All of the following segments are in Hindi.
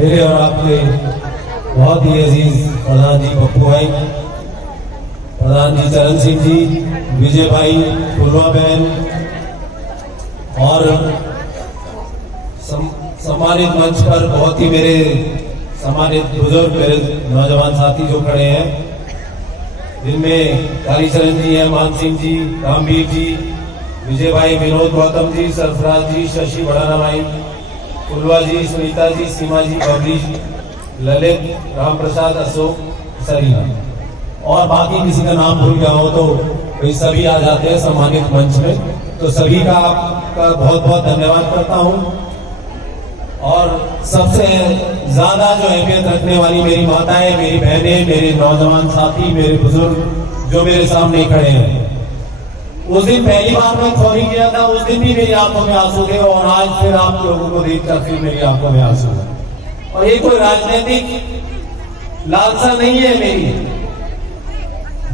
मेरे और आपके बहुत ही अजीज प्रधान जी पप्पू भाई, प्रधान जी चरण सिंह जी, विजय भाई, फुलवा बहन और सम्मानित मंच पर बहुत ही मेरे सम्मानित बुजुर्ग, मेरे नौजवान साथी जो खड़े हैं, जिनमें कालीचरण जी हैं, मान सिंह जी, रामवीर जी, विजय भाई, विनोद गौतम जी, सरफराज जी, शशि बड़ाना भाई, फुलवा जी, सुनीता जी, सीमा जी, बबली जी, ललित, राम प्रसाद, अशोक, सरीना और बाकी किसी का नाम भूल गया हो तो वे सभी आ जाते हैं सम्मानित मंच में। तो सभी का आपका बहुत बहुत धन्यवाद करता हूं। और सबसे ज्यादा जो अहमियत रखने वाली मेरी माताएं, मेरी बहनें, मेरे नौजवान साथी, मेरे बुजुर्ग जो मेरे सामने खड़े हैं। उस दिन पहली बार मैं सॉरी किया था, उस दिन भी मेरी आंखों में आंसू थे और आज फिर आप लोगों को देखकर फिर मेरी आंखों में आंसू है। और ये कोई राजनीतिक लालसा नहीं है मेरी,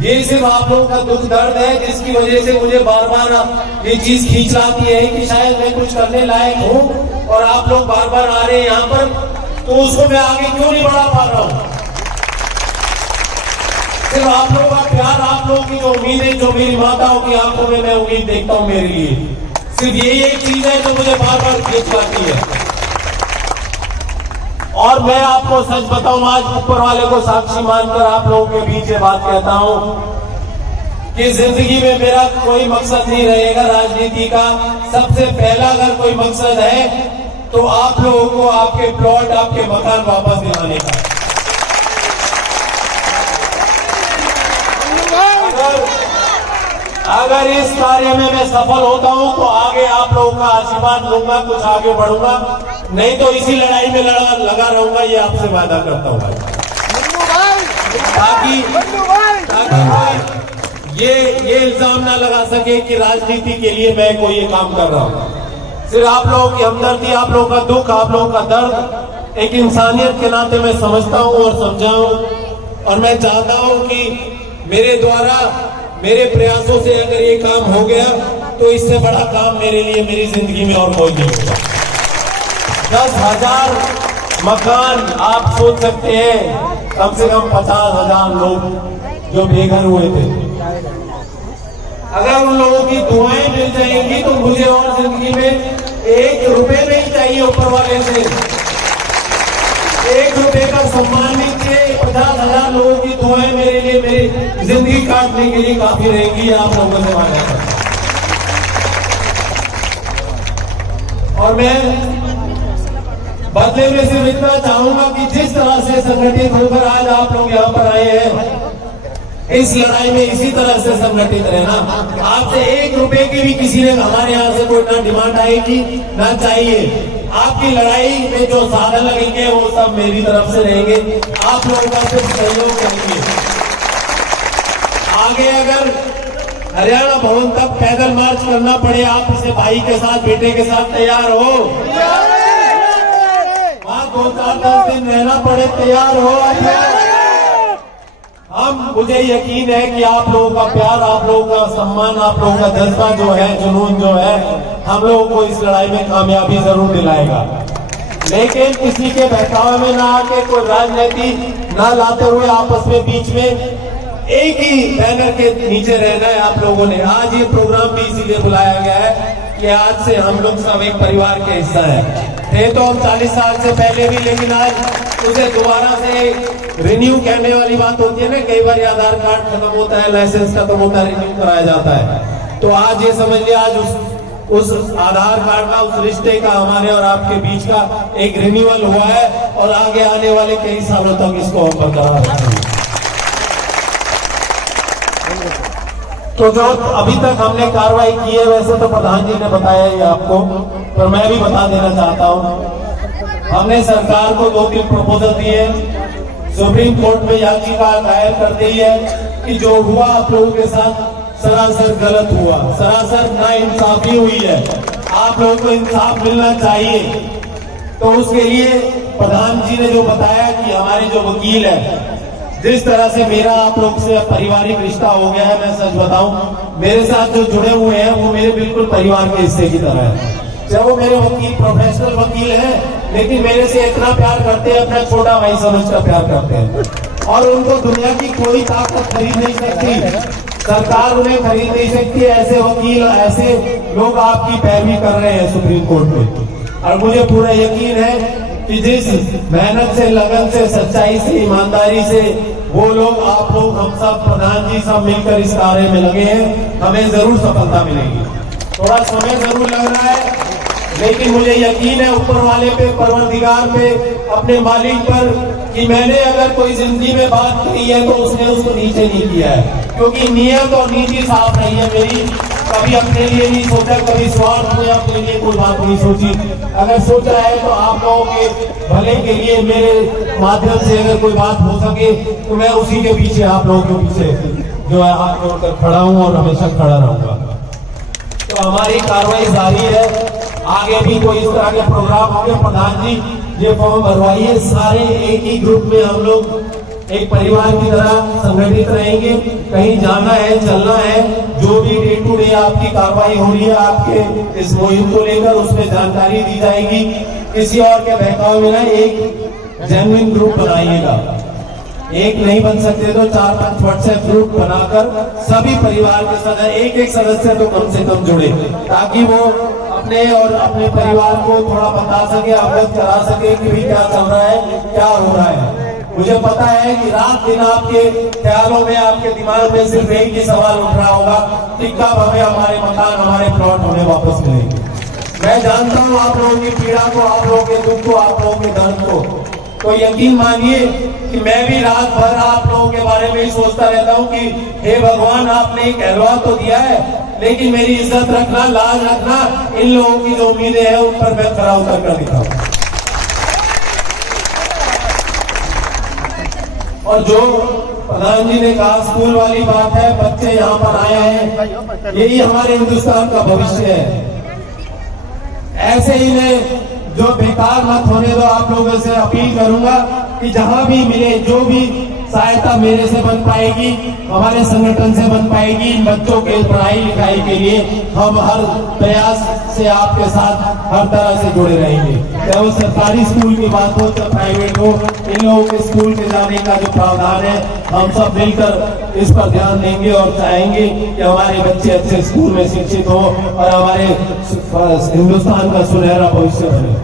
ये सिर्फ आप लोगों का दुख दर्द है जिसकी वजह से मुझे बार बार ये चीज खींच लाती है कि शायद मैं कुछ करने लायक हूं और आप लोग बार बार आ रहे हैं यहाँ पर, तो उसको मैं आगे क्यों नहीं बढ़ा पा रहा हूं। सिर्फ आप लोगों का प्यार, आप लोगों की जो उम्मीदें, जो मेरी माताओं की आंखों में मैं उम्मीद देखता हूं मेरे लिए, सिर्फ यही एक चीज है जो मुझे बार बार खींच लाती है। और मैं आपको सच बताऊं, आज ऊपर वाले को साक्षी मानकर आप लोगों के बीच ये बात कहता हूं कि जिंदगी में मेरा कोई मकसद नहीं रहेगा राजनीति का। सबसे पहला अगर कोई मकसद है तो आप लोगों को आपके प्लॉट, आपके मकान वापस दिलाने का। अगर इस कार्य में मैं सफल होता हूं तो आगे आप लोगों का आशीर्वाद लूंगा, कुछ आगे बढ़ूंगा, नहीं तो इसी लड़ाई में लगा रहूंगा, ये आपसे वादा करता हूं भाई। ताकि ये इल्जाम ना लगा सके कि राजनीति के लिए मैं कोई ये काम कर रहा हूं। सिर्फ आप लोगों की हमदर्दी, आप लोगों का दुख, आप लोगों का दर्द एक इंसानियत के नाते मैं समझता हूं और समझाऊं। और मैं चाहता हूं कि मेरे द्वारा, मेरे प्रयासों से अगर ये काम हो गया तो इससे बड़ा काम मेरे लिए मेरी जिंदगी में और कोई नहीं होगा। 10,000 मकान आप सोच सकते हैं, कम से कम 50,000 लोग जो बेघर हुए थे, अगर उन लोगों की दुआएं मिल जाएंगी तो मुझे और जिंदगी में 1 रुपए नहीं चाहिए ऊपर वाले से। 1 रुपए का सम्मान नहीं चाहिए, 50,000 लोगों की दुआएं मेरे लिए मेरी जिंदगी काटने के लिए काफी रहेंगी। आप लोगों से वादा करता हूं। और मैं बदले में सिर्फ इतना चाहूंगा कि जिस तरह से संगठित होकर आज आप लोग यहाँ पर आए हैं, इस लड़ाई में इसी तरह से संगठित रहना। आपसे 1 रुपए की भी किसी ने हमारे यहाँ से कोई ना डिमांड आएगी ना चाहिए। आपकी लड़ाई में जो साधन लगेंगे वो सब मेरी तरफ से रहेंगे, आप लोगों का सिर्फ सहयोग करेंगे। आगे अगर हरियाणा भवन तक पैदल मार्च करना पड़े, आप इसे भाई के साथ, बेटे के साथ तैयार हो? वहां 2-4-10 दिन रहना पड़े, तैयार हो? मुझे यकीन है कि आप लोगों का प्यार, आप लोगों का सम्मान, आप लोगों का जज्बा जो है, जुनून जो है, हम लोगों को इस लड़ाई में कामयाबी जरूर दिलाएगा। लेकिन किसी के बहकावे में ना आके, कोई राजनीति ना लाते हुए, आपस में बीच में एक ही बैनर के नीचे रहना है आप लोगों ने। आज ये प्रोग्राम भी इसीलिए बुलाया गया है कि आज से हम लोग सब एक परिवार के हिस्सा है। थे तो हम 40 साल से पहले भी, लेकिन आज उसे दोबारा से रिन्यू करने वाली बात होती है ना। कई बार आधार कार्ड खत्म होता है, लाइसेंस खत्म होता है, रिन्यू कराया जाता है। तो आज ये समझ लिया, आज उस आधार कार्ड का, उस रिश्ते का हमारे और आपके बीच का एक रिन्यूअल हुआ है और आगे आने वाले कई सालों तक इसको हम बरकरार रखेंगे। तो जो अभी तक हमने कार्रवाई की है, वैसे तो प्रधान जी ने बताया ही आपको, पर मैं भी बता देना चाहता हूं। हमने सरकार को 2-3 प्रपोजल दिए, सुप्रीम कोर्ट में याचिका दायर कर दी है कि जो हुआ आप लोगों के साथ सरासर गलत हुआ, सरासर नाइंसाफी हुई है, आप लोगों को इंसाफ मिलना चाहिए। तो उसके लिए प्रधान जी ने जो बताया कि हमारे जो वकील है, जिस तरह से मेरा आप लोग से पारिवारिक रिश्ता हो गया है, मैं सच बताऊं, मेरे साथ जो जुड़े हुए हैं वो मेरे बिल्कुल परिवार के हिस्से की तरह है। चाहे वो मेरे वकील प्रोफेशनल वकील हैं लेकिन मेरे से इतना प्यार करते हैं, अपना छोटा भाई समझकर प्यार करते हैं, और उनको दुनिया की कोई ताकत खरीद नहीं सकती, सरकार उन्हें खरीद नहीं सकती। ऐसे वकील, ऐसे लोग आपकी पैरवी कर रहे हैं सुप्रीम कोर्ट में, और मुझे पूरा यकीन है कि जिस मेहनत से, लगन से, सच्चाई से, ईमानदारी से वो लोग, आप लोग, हम सब, प्रधान जी सब मिलकर इस कार्य में लगे हैं, हमें जरूर सफलता मिलेगी। थोड़ा समय जरूर लग रहा है, लेकिन मुझे यकीन है ऊपर वाले पे, परवरदिगार पे, अपने मालिक पर, कि मैंने अगर कोई जिंदगी में बात कही है तो उसने उसको नीचे नहीं किया है, क्योंकि नियत और नीति साफ नहीं है मेरी। कभी अपने लिए नहीं सोचा, कभी स्वार्थ में अपने लिए कोई बात नहीं सोची। अगर सोचा है तो आप लोगों के भले के लिए मेरे माध्यम से अगर कोई बात हो सके तो मैं उसी के पीछे, आप लोगों के पीछे जो है हाथ जोड़कर खड़ा हूं और हमेशा खड़ा रहूंगा। तो हमारी कार्रवाई जारी है, आगे भी कोई इस तरह के प्रोग्राम होंगे। प्रधान जी ये फॉर्म भरवाइए, सारे एक ही ग्रुप में हम लोग एक परिवार की तरह संगठित रहेंगे। कहीं जाना है, चलना है, जो भी डे टू डे आपकी कार्रवाई हो रही है आपके इस मुहिम को लेकर, उसमें जानकारी दी जाएगी। किसी और के बहकाव में ना, एक जेन्युइन ग्रुप बनाइएगा। एक नहीं बन सकते तो 4-5 व्हाट्सएप ग्रुप बनाकर सभी परिवार के सदस्य, एक सदस्य तो कम से कम जुड़े, ताकि वो अपने और अपने परिवार को थोड़ा बता सके, अवगत करा सके कि भी क्या चल रहा है, क्या हो रहा है। मुझे पता है कि रात दिन आपके ख्यालों में, आपके दिमाग में सिर्फ एक ही सवाल उठ रहा होगा कि कब हमें हमारे मकान, हमारे प्लॉट हमें वापस मिलेंगे। मैं जानता हूँ आप लोगों की पीड़ा को, आप लोगों के दुख को, आप लोगों के दर्द को। तो यकीन मानिए कि मैं भी रात भर आप लोगों के बारे में ही सोचता रहता हूँ कि हे भगवान, आपने कहलवा तो दिया है, लेकिन मेरी इज्जत रखना, लाज रखना, इन लोगों की जो उम्मीदें हैं उन पर मैं खरा उतर कर दिखाऊं। और जो प्रधान जी ने कहा, स्कूल वाली बात है, बच्चे यहाँ पर आए हैं, यही हमारे हिंदुस्तान का भविष्य है। ऐसे ही ने जो बेकार मत होने दो। आप लोगों से अपील करूंगा कि जहां भी मिले, जो भी सहायता मेरे से बन पाएगी, हमारे संगठन से बन पाएगी, इन बच्चों के पढ़ाई लिखाई के लिए हम हर प्रयास से आपके साथ हर तरह से जुड़े रहेंगे। चाहे वो सरकारी स्कूल की बात हो, चाहे प्राइवेट हो, इन लोगों के स्कूल के जाने का जो प्रावधान है, हम सब मिलकर इस पर ध्यान देंगे और चाहेंगे कि हमारे बच्चे अच्छे स्कूल में शिक्षित हो और हमारे हिंदुस्तान का सुनहरा भविष्य बने।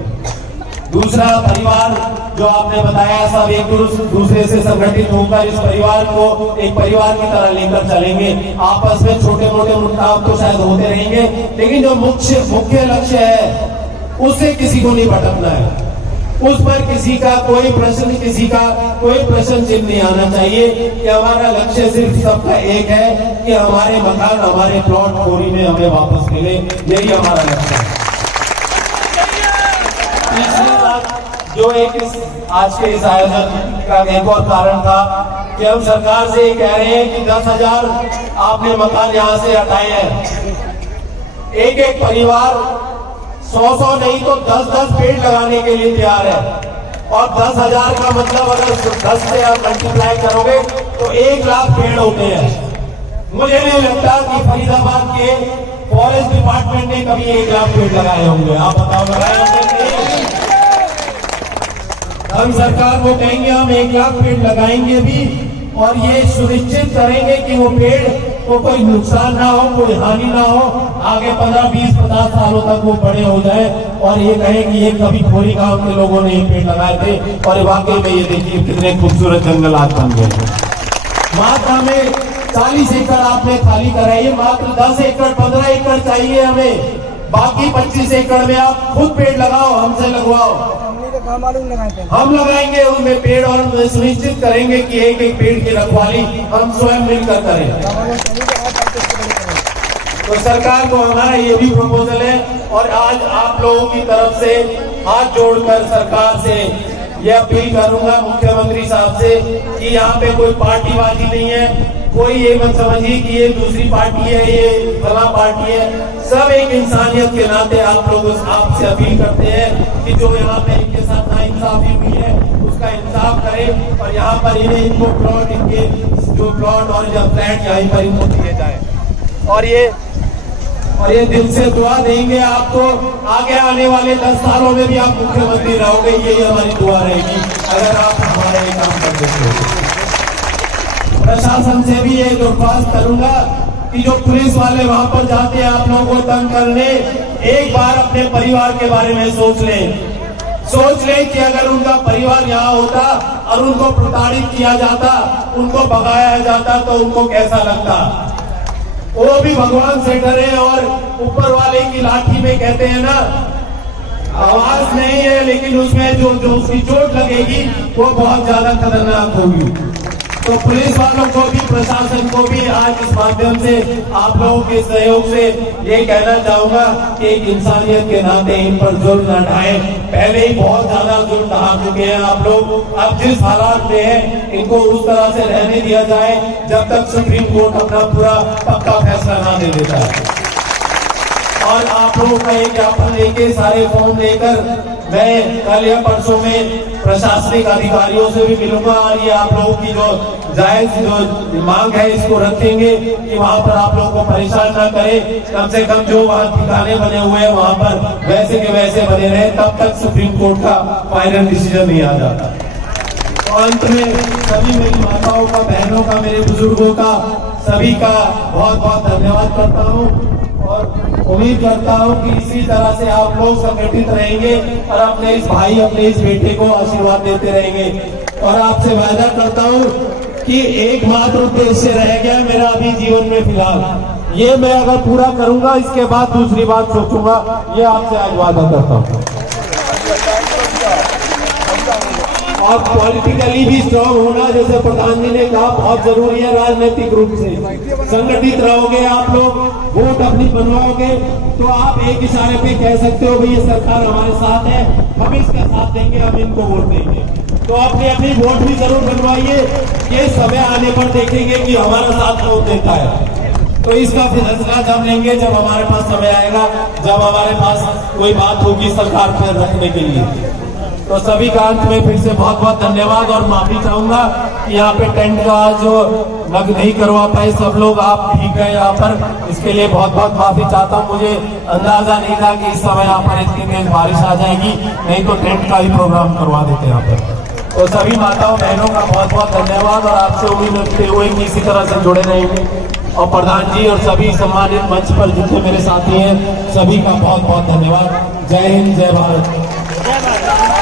दूसरा, परिवार जो आपने बताया, सब एक दूसरे से संगठित होकर इस परिवार को एक परिवार की तरह लेकर चलेंगे। आपस में छोटे मोटे मुद्दाओं तो शायद होते रहेंगे, लेकिन जो मुख्य लक्ष्य है उससे किसी को नहीं भटकना है। उस पर किसी का कोई प्रश्न, किसी का कोई प्रश्न चिन्ह नहीं आना चाहिए कि हमारा लक्ष्य सिर्फ सबका एक है कि हमारे मकान, हमारे प्लॉट खोरी में हमें वापस मिले, यही हमारा लक्ष्य है। जो एक आज के इस आयोजन का एक और कारण था कि हम सरकार से ये कह रहे हैं कि 10,000 आपने मकान यहाँ से हटाए हैं। एक परिवार 100 नहीं तो 10 पेड़ लगाने के लिए तैयार है, और 10,000 का मतलब अगर 10 से आप मल्टीप्लाई करोगे तो 1 लाख पेड़ होते हैं। मुझे नहीं लगता कि फरीदाबाद के फॉरेस्ट डिपार्टमेंट ने कभी 1 लाख पेड़ लगाए होंगे। आप बताओ, लगाए होंगे? हम सरकार को कहेंगे हम 1 लाख पेड़ लगाएंगे भी, और ये सुनिश्चित करेंगे कि वो पेड़ को कोई नुकसान ना हो, कोई हानि ना हो, आगे 15, 20, 50 सालों तक वो बड़े हो जाए और ये कहें कि ये कभी खोरी गांव के लोगों ने ये पेड़ लगाए थे और वाकई में ये देखिए कितने खूबसूरत जंगल आज बन गए। मात्र हमें 40 एकड़ आपने खाली कराइए, मात्र 10 एकड़ 15 एकड़ चाहिए हमें, बाकी 25 एकड़ में आप खुद पेड़ लगाओ, हमसे लगवाओ, हम लगाएंगे उनमें पेड़, और सुनिश्चित करेंगे कि एक पेड़ की रखवाली हम स्वयं मिलकर करें। तो सरकार को हमारा ये भी प्रपोजल है, और आज आप लोगों की तरफ से हाथ जोड़कर सरकार से ये अपील करूंगा, मुख्यमंत्री साहब से, कि यहाँ पे कोई पार्टीबाजी नहीं है। कोई ये मत समझिए कि ये दूसरी पार्टी है, ये फला पार्टी है। सब एक इंसानियत के नाते आप लोग आपसे अपील करते हैं कि जो यहाँ पे इनके साथ नाइंसाफी हुई है उसका इंसाफ करें, और यहाँ पर इनको प्लॉट, इनके जो प्लॉट और जब फ्लैट यहीं पर इनको दिए जाए। और ये और ये दिल से दुआ देंगे आपको, आगे आने वाले 10 सालों में भी आप मुख्यमंत्री रहोगे, यही हमारी दुआ रहेगी अगर आप हमारा ये काम कर देते हो। प्रशासन से भी ये दरख्वास्त करूंगा कि जो पुलिस वाले वहां पर जाते हैं आप लोगों को तंग करने, एक बार अपने परिवार के बारे में सोच लें कि अगर उनका परिवार यहाँ होता और उनको प्रताड़ित किया जाता, उनको भगाया जाता तो उनको कैसा लगता। वो भी भगवान से डरे और ऊपर वाले की लाठी में कहते हैं ना, आवाज नहीं है लेकिन उसमें जो उसकी चोट लगेगी वो बहुत ज्यादा खतरनाक होगी। तो पुलिस वालों को भी, प्रशासन को भी आज इस माध्यम से आप लोगों के सहयोग से ये कहना चाहूंगा कि एक इंसानियत के नाते इन पर जुल्म न ढाएं। पहले ही बहुत ज्यादा जुल्म ढा चुके हैं आप लोग, अब जिस हालात में है इनको उस तरह से रहने दिया जाए जब तक सुप्रीम कोर्ट अपना पूरा पक्का फैसला ना दे देता है। और आप लोगों का एक ज्ञापन लेके, सारे फॉर्म लेकर मैं कल या परसों में प्रशासनिक अधिकारियों से भी मिलूंगा और ये आप लोगों की जो जायज जो मांग है इसको रखेंगे कि वहां पर आप लोगों को परेशान ना करें। कम से कम जो वहां ठिकाने बने हुए हैं वहां पर वैसे के वैसे बने रहे, तब तक सुप्रीम कोर्ट का फाइनल डिसीजन नहीं आ जाता। तो अंत में सभी मेरी माताओं का, बहनों का, मेरे बुजुर्गों का, सभी का बहुत बहुत धन्यवाद करता हूँ और उम्मीद करता हूँ कि इसी तरह से आप लोग संगठित रहेंगे और अपने इस भाई, अपने इस बेटे को आशीर्वाद देते रहेंगे। और आपसे वादा करता हूँ कि एकमात्र उद्देश्य रह गया मेरा अभी जीवन में फिलहाल, ये मैं अगर पूरा करूंगा इसके बाद दूसरी बात सोचूंगा, ये आपसे आज वादा करता हूँ। और पॉलिटिकली भी स्ट्रांग होना, जैसे प्रधान जी ने कहा, बहुत जरूरी है। राजनीतिक रूप से संगठित रहोगे आप लोग, वोट अपनी बनवाओगे तो आप एक इशारे पे कह सकते हो भाई ये सरकार हमारे साथ है, हम इसका साथ देंगे, हम इनको वोट देंगे। तो अपनी वोट भी जरूर बनवाइए, ये समय आने पर देखेंगे कि हमारा साथ कौन देता है। तो इसका फैसला जब लेंगे जब हमारे पास समय आएगा, जब हमारे पास कोई बात होगी सरकार पर रखने के लिए। तो सभी का अंत में फिर से बहुत बहुत धन्यवाद और माफी चाहूंगा कि यहाँ पे टेंट का जो लग नहीं करवा पाए सब लोग, आप भीग गए यहाँ पर, इसके लिए बहुत बहुत माफी चाहता हूँ। मुझे अंदाजा नहीं था कि इस समय यहाँ पर इतनी तेज बारिश आ जाएगी, नहीं तो टेंट का ही प्रोग्राम करवा देते यहाँ पर। तो सभी माताओं बहनों का बहुत बहुत धन्यवाद और आपसे उम्मीद रखते हुए कि इसी तरह से जुड़े रहेंगे। और प्रधान जी और सभी सम्मानित मंच पर जितने मेरे साथी हैं सभी का बहुत बहुत धन्यवाद। जय हिंद, जय भारत।